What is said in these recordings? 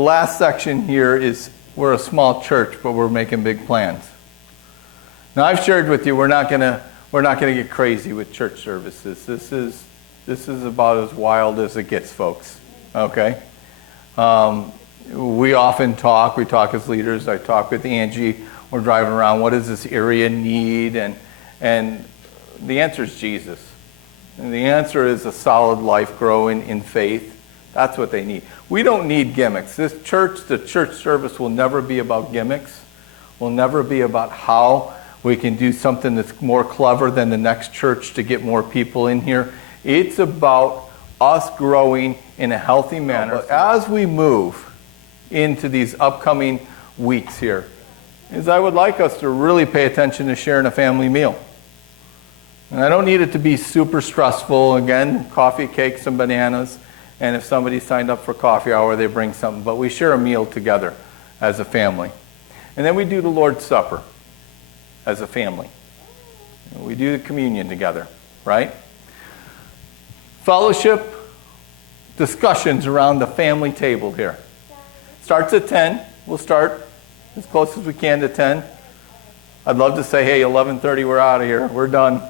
last section here is we're a small church, but we're making big plans. Now, I've shared with you we're not gonna get crazy with church services. This is about as wild as it gets, folks. Okay. We often talk. We talk as leaders. I talk with Angie. We're driving around. What does this area need? And the answer is Jesus. And the answer is a solid life growing in faith. That's what they need. We don't need gimmicks. The church service will never be about gimmicks. Will never be about how we can do something that's more clever than the next church to get more people in here. It's about us growing in a healthy manner. As we move into these upcoming weeks here, is I would like us to really pay attention to sharing a family meal. And I don't need it to be super stressful. Again, coffee, cake, some bananas. And if somebody signed up for coffee hour, they bring something. But we share a meal together as a family. And then we do the Lord's Supper as a family. We do the communion together, right? Fellowship, discussions around the family table here. Starts at 10. We'll start as close as we can to 10. I'd love to say, hey, 11:30, we're out of here. We're done.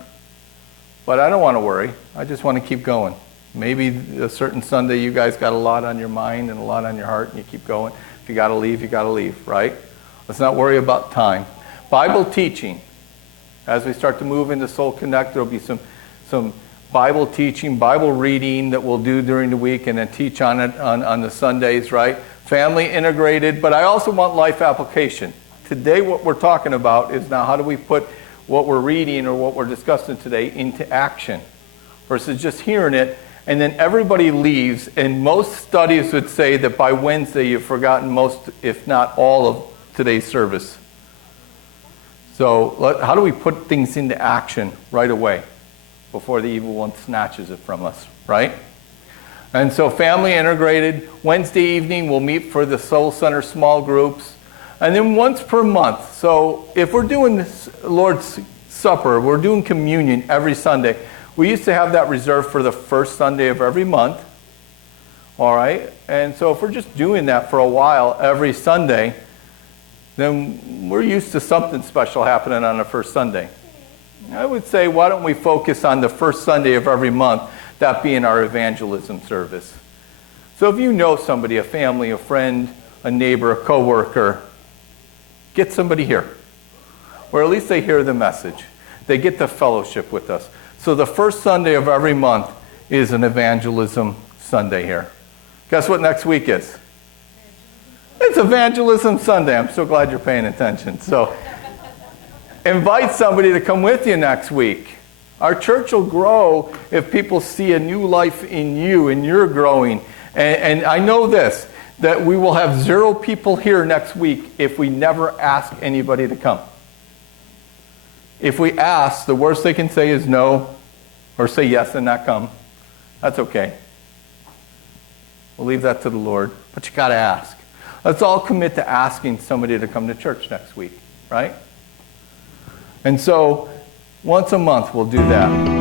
But I don't want to worry. I just want to keep going. Maybe a certain Sunday you guys got a lot on your mind and a lot on your heart, and you keep going. If you got to leave, you got to leave, right? Let's not worry about time. Bible teaching. As we start to move into Soul Connect, there will be some Bible teaching, Bible reading that we'll do during the week and then teach on it on the Sundays, right? Family integrated, but I also want life application. Today what we're talking about is now how do we put what we're reading or what we're discussing today into action versus just hearing it and then everybody leaves, and most studies would say that by Wednesday you've forgotten most, if not all, of today's service. So how do we put things into action right away before the evil one snatches it from us, right? And so family integrated. Wednesday evening we'll meet for the Soul Center small groups. And then once per month. So if we're doing this Lord's Supper, we're doing communion every Sunday. We used to have that reserved for the first Sunday of every month. All right? And so if we're just doing that for a while every Sunday, then we're used to something special happening on the first Sunday. I would say, why don't we focus on the first Sunday of every month, that being our evangelism service. So if you know somebody, a family, a friend, a neighbor, a coworker, get somebody here. Or at least they hear the message. They get the fellowship with us. So the first Sunday of every month is an evangelism Sunday here. Guess what next week is? It's Evangelism Sunday. I'm so glad you're paying attention. So invite somebody to come with you next week. Our church will grow if people see a new life in you and you're growing. And I know this, that we will have 0 people here next week if we never ask anybody to come. If we ask, the worst they can say is no, or say yes and not come. That's okay. We'll leave that to the Lord, but you got to ask. Let's all commit to asking somebody to come to church next week, right? And so once a month we'll do that.